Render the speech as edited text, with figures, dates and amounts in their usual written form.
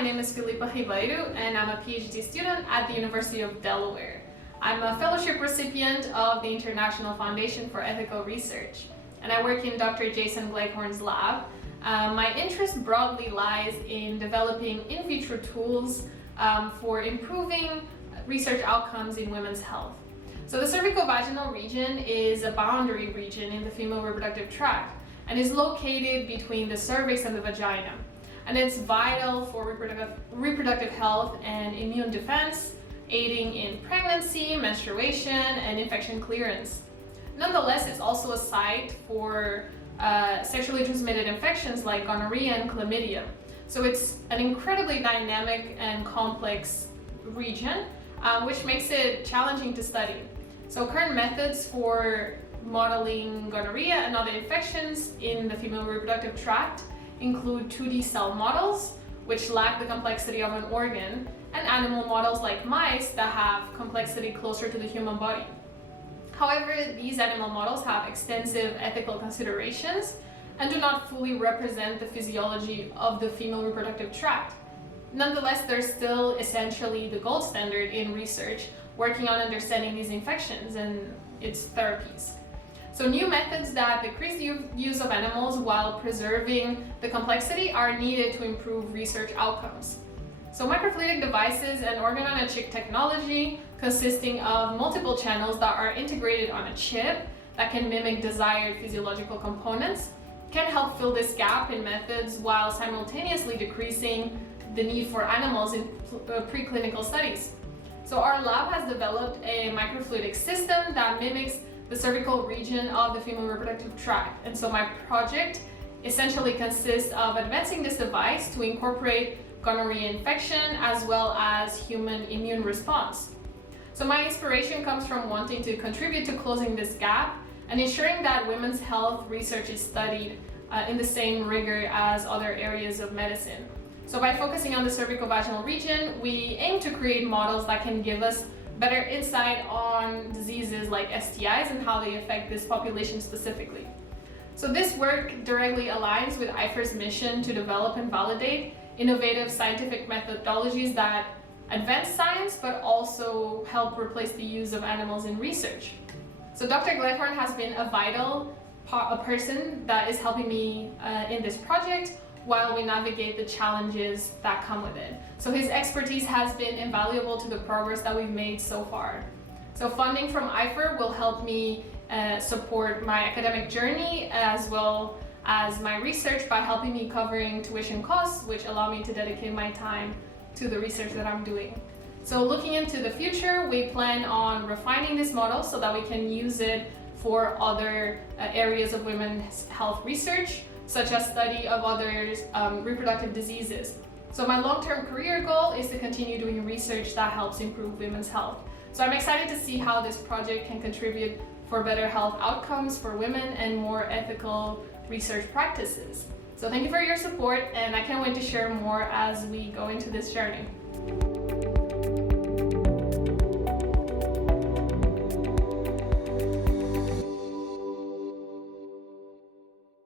My name is Filipa Ribeiro and I'm a PhD student at the University of Delaware. I'm a fellowship recipient of the International Foundation for Ethical Research, and I work in Dr. Jason Gleghorn's lab. My interest broadly lies in developing in vitro tools for improving research outcomes in women's health. So the cervicovaginal region is a boundary region in the female reproductive tract and is located between the cervix and the vagina. And it's vital for reproductive health and immune defense, aiding in pregnancy, menstruation, and infection clearance. Nonetheless, it's also a site for sexually transmitted infections like gonorrhea and chlamydia. So it's an incredibly dynamic and complex region, which makes it challenging to study. So current methods for modeling gonorrhea and other infections in the female reproductive tract include 2D cell models, which lack the complexity of an organ, and animal models like mice that have complexity closer to the human body. However, these animal models have extensive ethical considerations and do not fully represent the physiology of the female reproductive tract. Nonetheless, they're still essentially the gold standard in research, working on understanding these infections and its therapies. So new methods that decrease the use of animals while preserving the complexity are needed to improve research outcomes. So microfluidic devices and organ-on-a-chip technology, consisting of multiple channels that are integrated on a chip that can mimic desired physiological components, can help fill this gap in methods while simultaneously decreasing the need for animals in preclinical studies. So our lab has developed a microfluidic system that mimics the cervical region of the female reproductive tract. And so my project essentially consists of advancing this device to incorporate gonorrhea infection as well as human immune response. So my inspiration comes from wanting to contribute to closing this gap and ensuring that women's health research is studied in the same rigor as other areas of medicine. So by focusing on the cervicovaginal region, we aim to create models that can give us better insight on diseases like STIs and how they affect this population specifically. So this work directly aligns with IFER's mission to develop and validate innovative scientific methodologies that advance science but also help replace the use of animals in research. So Dr. Gleghorn has been a vital person that is helping me in this project while we navigate the challenges that come with it. So his expertise has been invaluable to the progress that we've made so far. So funding from IFER will help me support my academic journey as well as my research by helping me covering tuition costs, which allow me to dedicate my time to the research that I'm doing. So looking into the future, we plan on refining this model so that we can use it for other areas of women's health research, such as study of other reproductive diseases. So my long-term career goal is to continue doing research that helps improve women's health. So I'm excited to see how this project can contribute for better health outcomes for women and more ethical research practices. So thank you for your support, and I can't wait to share more as we go into this journey.